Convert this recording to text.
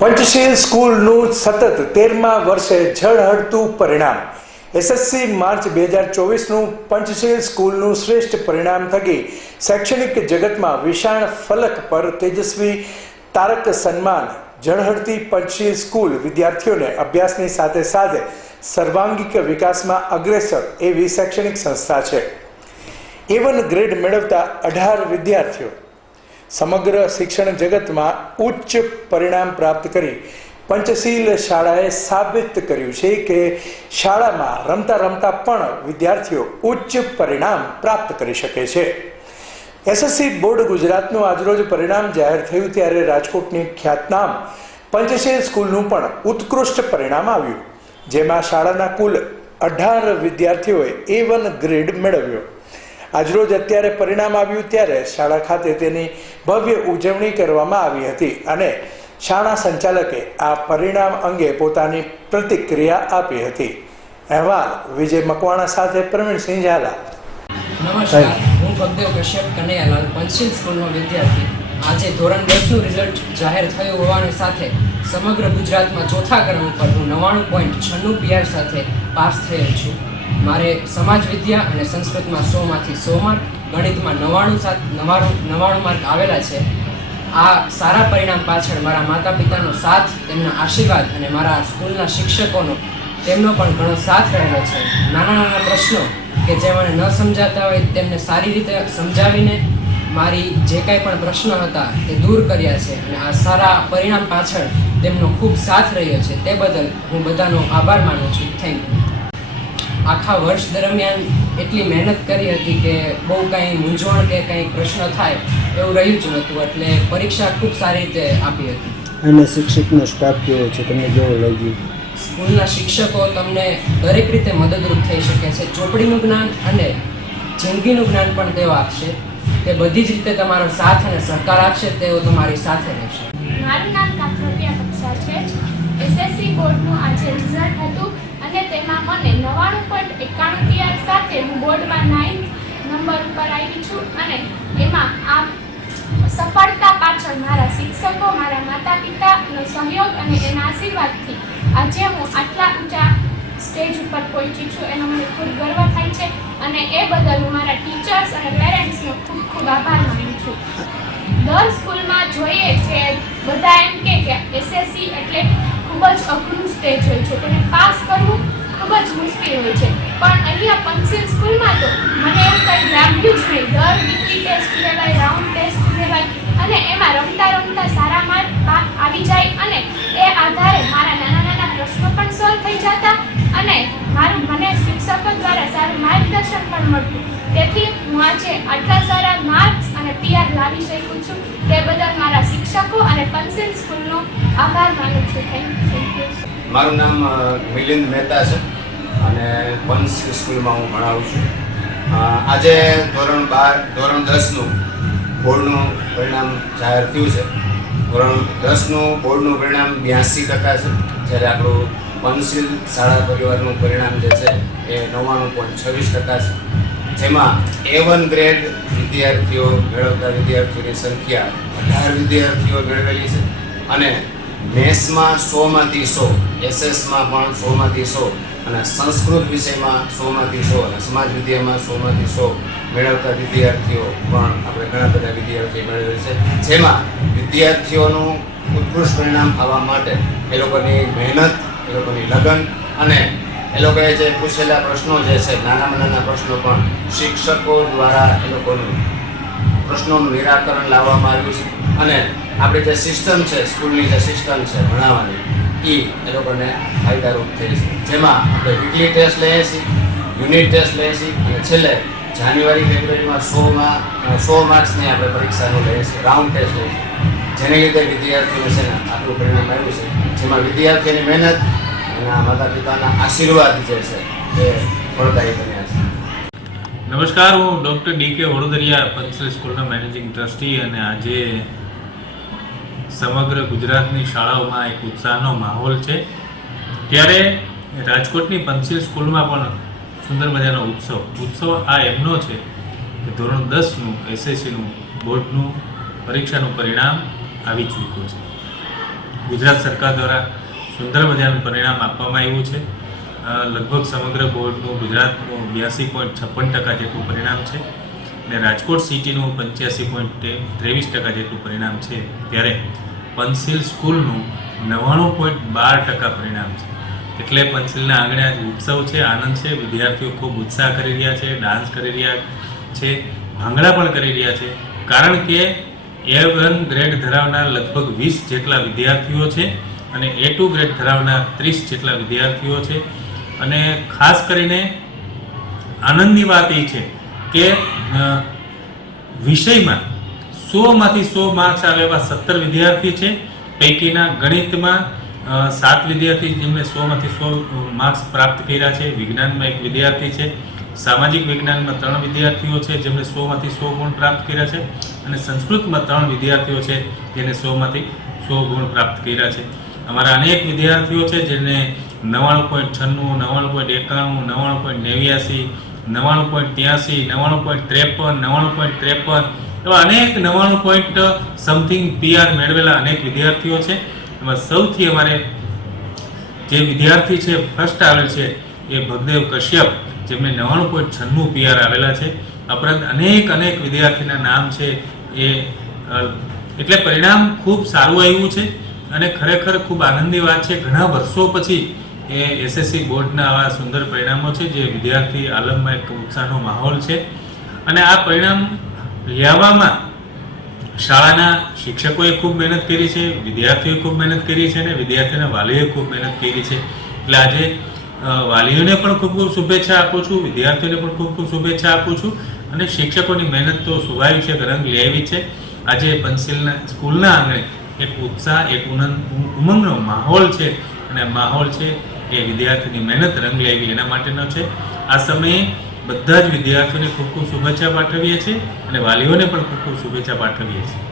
પંચશીલ સ્કૂલનું સતત તેરમા વર્ષે ઝળહળતું પરિણામ. એસએસસી માર્ચ બે હજાર ચોવીસનું પંચશીલ સ્કૂલનું શ્રેષ્ઠ પરિણામ થકી શૈક્ષણિક જગતમાં વિશાળ ફલક પર તેજસ્વી તારક સન્માન ઝળહળતી પંચશીલ સ્કૂલ વિદ્યાર્થીઓને અભ્યાસની સાથે સાથે સર્વાંગિક વિકાસમાં અગ્રેસર એવી શૈક્ષણિક સંસ્થા છે. એવન ગ્રેડ મેળવતા અઢાર વિદ્યાર્થીઓ સમગ્ર શિક્ષણ જગતમાં ઉચ્ચ પરિણામ પ્રાપ્ત કરી પંચશીલ શાળાએ સાબિત કર્યું છે કે શાળામાં રમતા રમતા પણ વિદ્યાર્થીઓ ઉચ્ચ પરિણામ પ્રાપ્ત કરી શકે છે. એસએસસી બોર્ડ ગુજરાતનું આજરોજ પરિણામ જાહેર થયું ત્યારે રાજકોટની ખ્યાતનામ પંચશીલ સ્કૂલનું પણ ઉત્કૃષ્ટ પરિણામ આવ્યું. જેમાં શાળાના કુલ અઢાર વિદ્યાર્થીઓએ એ વન ગ્રેડ મેળવ્યો. આજરોજ અત્યારે પરિણામ આવ્યું ત્યારે શાળા ખાતે તેની ભવ્ય ઉજવણી કરવામાં આવી હતી અને શાળા સંચાલકે આ પરિણામ અંગે પોતાની પ્રતિક્રિયા આપી હતી. અહેવાલ વિજય મકવાણા સાથે પ્રવીણસિંહ ઝાલા નમસ્કાર. હું ભગદેવ કશ્યપ કનૈયાલાલ, પંચશીલ સ્કૂલનો વિદ્યાર્થી. આજે ધોરણ દસનું રિઝલ્ટ જાહેર થયું હોવાની સાથે સમગ્ર ગુજરાતમાં ચોથા ક્રમ ઉપર હું નવ્વાણું પોઈન્ટ છન્નું પીઆર સાથે પાસ થયેલ છું. મારે સમાજ વિદ્યા અને સંસ્કૃતમાં સોમાંથી સો માર્ક ગણિતમાં નવ્વાણું સાત નવ્વાણું નવ્વાણું માર્ક આવેલા છે. આ સારા પરિણામ પાછળ મારા માતા પિતાનો સાથ, તેમના આશીર્વાદ અને મારા સ્કૂલના શિક્ષકોનો, તેમનો પણ ઘણો સાથ રહેલો છે. નાના નાના પ્રશ્નો કે જે મને ન સમજાતા હોય, તેમને સારી રીતે સમજાવીને મારી જે કાંઈ પણ પ્રશ્નો હતા, તે દૂર કર્યા છે અને આ સારા પરિણામ પાછળ તેમનો ખૂબ સાથ રહ્યો છે. તે બદલ હું બધાનો આભાર માનું છું. થેન્ક યુ આખા વર્ષ દરમિયાન એટલી મહેનત કરી હતી કે બહુ કાંઈ મૂંઝવણ કે કંઈ પ્રશ્ન થાય એવું રહ્યું જ નહોતું. એટલે પરીક્ષા ખૂબ સારી રીતે આપી હતી. અને શિક્ષકનો સ્ટાફ કેવો છે? તમને કેવો લાગ્યું? સ્કૂલના શિક્ષકો તમને દરેક રીતે મદદરૂપ થઈ શકે છે. ચોપડીનું જ્ઞાન અને જિંદગીનું જ્ઞાન પણ તેઓ આપશે. તે બધી જ રીતે તમારો સાથ અને સહકાર આપશે તેઓ તમારી સાથે રહેશે. મારું નામ કાથરોટિયા કક્ષા છે. એસએસસી બોર્ડનું આજે રિઝલ્ટ હતું અને મને નવ્વાણું પોઈન્ટ એકાણું પીઆર સાથે હું બોર્ડમાં નાઇન્થ નંબર ઉપર આવી છું અને એમાં આ સફળતા પાછળ મારા શિક્ષકો, મારા માતા પિતાનો સહયોગ અને એના આશીર્વાદથી આજે હું આટલા ઊંચા સ્ટેજ ઉપર પહોંચી છું. એનો મને ખૂબ ગર્વ થાય છે અને એ બદલ હું મારા ટીચર્સ અને પેરેન્ટ્સનો ખૂબ ખૂબ આભાર માનું છું. દર સ્કૂલમાં જોઈએ છે બધા એમ કે એસએસસી એટલે ખૂબ જ અઘરું સ્ટેજ હોય છે. તેને પાસ કરવું ખૂબ જ મુશ્કેલ હોય છે. પણ અહીંયા પંચશીલ સ્કૂલમાં તો મને એવું કંઈ લાગ્યું જ નહીં. દર વીકલી ટેસ્ટ લેવાય રાઉન્ડ ટેસ્ટ લેવાય અને એમાં રમતા રમતા સારા માર્ક આવી જાય અને એ આધારે મારા નાના નાના પ્રશ્નો પણ સોલ્વ થઈ જતા અને મારું મને શિક્ષકો દ્વારા સારું માર્ગદર્શન પણ મળતું. તેથી હું આજે આટલા સારા માર્ક્સ અને પીઆર લાવી શકું છું. તે બદલ મારા શિક્ષકો અને પંચશીલ સ્કૂલનો આભાર માનું છું. થેન્ક યુ મારું નામ મિલિંદ મહેતા છે. અને પંચ સ્કૂલમાં હું ભણાવું છું. આજે ધોરણ બાર, ધોરણ દસનું બોર્ડનું પરિણામ જાહેર થયું છે. ધોરણ દસનું બોર્ડનું પરિણામ બ્યાસી ટકા છે. જ્યારે આપણું પંચશીલ શાળા પરિવારનું પરિણામ જે છે એ નવ્વાણું પોઈન્ટ છવ્વીસ ટકા છે. જેમાં એ વન ગ્રેડ વિદ્યાર્થીઓ મેળવતા વિદ્યાર્થીઓની સંખ્યા અઢાર વિદ્યાર્થીઓ મેળવેલી છે. અને મેથ્સમાં સોમાંથી સો, એસએસમાં પણ સોમાંથી સો અને સંસ્કૃત વિષયમાં સોમાંથી સો અને સમાજ વિદ્યામાં સોમાંથી સો મેળવતા વિદ્યાર્થીઓ પણ આપણે ઘણા બધા વિદ્યાર્થીઓ મેળવેલ છે. જેમાં વિદ્યાર્થીઓનું ઉત્કૃષ્ટ પરિણામ આવવા માટે એ લોકોની મહેનત, એ લોકોની લગન અને એ લોકોએ જે પૂછેલા પ્રશ્નો જે છે નાનામાં નાના પ્રશ્નો પણ શિક્ષકો દ્વારા એ લોકોનું પ્રશ્નોનું નિરાકરણ લાવવામાં આવ્યું છે. અને આપણી જે સિસ્ટમ છે, સ્કૂલની જે સિસ્ટમ છે, ભણાવવાની એ લોકોને ફાયદારૂપ થઈ છે. જેમાં આપણે વીકલી ટેસ્ટ લઈએ છીએ યુનિટ ટેસ્ટ લઈએ છીએ અને છેલ્લે જાન્યુઆરી, ફેબ્રુઆરીમાં સોમાં સો માર્ક્સની આપણે પરીક્ષાનું લઈએ છીએ રાઉન્ડ ટેસ્ટ લઈએ છીએ. જેને લીધે વિદ્યાર્થીઓ છે ને આટલું પરિણામ આવ્યું છે. જેમાં વિદ્યાર્થીઓની મહેનત એના માતા પિતાના આશીર્વાદ જે છે એ ફળદાયી બન્યા છે. નમસ્કાર, હું ડૉક્ટર ડી કે વડોદરિયા પંચલ સ્કૂલના મેનેજિંગ ટ્રસ્ટી અને આજે સમગ્ર ગુજરાતની શાળાઓમાં એક ઉત્સાહનો માહોલ છે. ત્યારે રાજકોટની પંચશીલ સ્કૂલમાં પણ સુંદર મજાનો ઉત્સવ. ઉત્સવ આ એમનો છે કે ધોરણ દસનું એસએસસીનું બોર્ડનું પરીક્ષાનું પરિણામ આવી ચૂક્યું છે. ગુજરાત સરકાર દ્વારા સુંદર મજાનું પરિણામ આપવામાં આવ્યું છે. લગભગ સમગ્ર બોર્ડનું ગુજરાતનું બ્યાસી પોઈન્ટ છપ્પન ટકા જેટલું પરિણામ છે અને રાજકોટ સિટીનું પંચ્યાસી પોઈન્ટ ત્રેવીસ ટકા જેટલું પરિણામ છે. ત્યારે પંચશીલ સ્કૂલનું નવ્વાણું પોઈન્ટ બાર ટકા પરિણામ છે. એટલે પંચશીલના આંગણે આજે ઉત્સવ છે, આનંદ છે, વિદ્યાર્થીઓ ખૂબ ઉત્સાહ કરી રહ્યા છે, ડાન્સ કરી રહ્યા છે, ભાંગડા પણ કરી રહ્યા છે. કારણ કે એ વન ગ્રેડ ધરાવનાર લગભગ વીસ જેટલા વિદ્યાર્થીઓ છે અને એ ટુ ગ્રેડ ધરાવનાર ત્રીસ જેટલા વિદ્યાર્થીઓ છે. અને ખાસ કરીને આનંદની વાત એ છે કે વિષયમાં સોમાંથી સો માર્ક્સ આવે એવા સત્તર વિદ્યાર્થી છે. પૈકીના ગણિતમાં સાત વિદ્યાર્થી જેમણે સોમાંથી સો માર્ક્સ પ્રાપ્ત કર્યા છે. વિજ્ઞાનમાં એક વિદ્યાર્થી છે. સામાજિક વિજ્ઞાનમાં ત્રણ વિદ્યાર્થીઓ છે જેમણે સોમાંથી સો ગુણ પ્રાપ્ત કર્યા છે અને સંસ્કૃતમાં ત્રણ વિદ્યાર્થીઓ છે જેને સોમાંથી સો ગુણ પ્રાપ્ત કર્યા છે. અમારા અનેક વિદ્યાર્થીઓ છે જેને નવ્વાણું પોઈન્ટ છન્નું, નવ્વાણું પોઈન્ટ એકાણું, નવ્વાણું પોઈન્ટ નેવ્યાસી, નવ્વાણું પોઈન્ટ ત્યાંસી, નવ્વાણું પોઈન્ટ ત્રેપન, નવ્વાણું પોઈન્ટ ત્રેપન એવા અનેક નવ્વાણું પોઈન્ટ સમથિંગ પીઆર મેળવેલા અનેક વિદ્યાર્થીઓ છે. એમાં સૌથી અમારે જે વિદ્યાર્થી છે ફર્સ્ટ આવેલ છે એ ભગદેવ કશ્યપ, જેમને નવ્વાણું પોઈન્ટ છન્નું પીઆર આવેલા છે. ઉપરાંત અનેક અનેક વિદ્યાર્થીના નામ છે એ એટલે પરિણામ ખૂબ સારું આવ્યું છે અને ખરેખર ખૂબ આનંદની વાત છે. ઘણા વર્ષો પછી એ એસએસસી બોર્ડના આવા સુંદર પરિણામો છે, જે વિદ્યાર્થી આલમમાં એક ઉત્સાહનો માહોલ છે. અને આ પરિણામ લાવવામાં શાળાના શિક્ષકોએ ખૂબ મહેનત કરી છે, વિદ્યાર્થીઓએ ખૂબ મહેનત કરી છે અને વિદ્યાર્થીઓના વાલીઓએ ખૂબ મહેનત કરી છે. એટલે આજે વાલીઓને પણ ખૂબ ખૂબ શુભેચ્છા આપું છું, વિદ્યાર્થીઓને પણ ખૂબ ખૂબ શુભેચ્છા આપું છું અને શિક્ષકોની મહેનત તો સુવાયું છે રંગ લેવી છે. આજે પંસિલના સ્કૂલના આંગણે એક ઉત્સાહ, એક ઉમંગનો માહોલ છે અને માહોલ છે એ વિદ્યાર્થીની મહેનત રંગ લેવી એના માટેનો છે. આ સમયે બધા જ વિદ્યાર્થીઓને ખૂબ ખૂબ શુભેચ્છા પાઠવીએ છીએ અને વાલીઓને પણ ખૂબ ખૂબ શુભેચ્છા પાઠવીએ છીએ.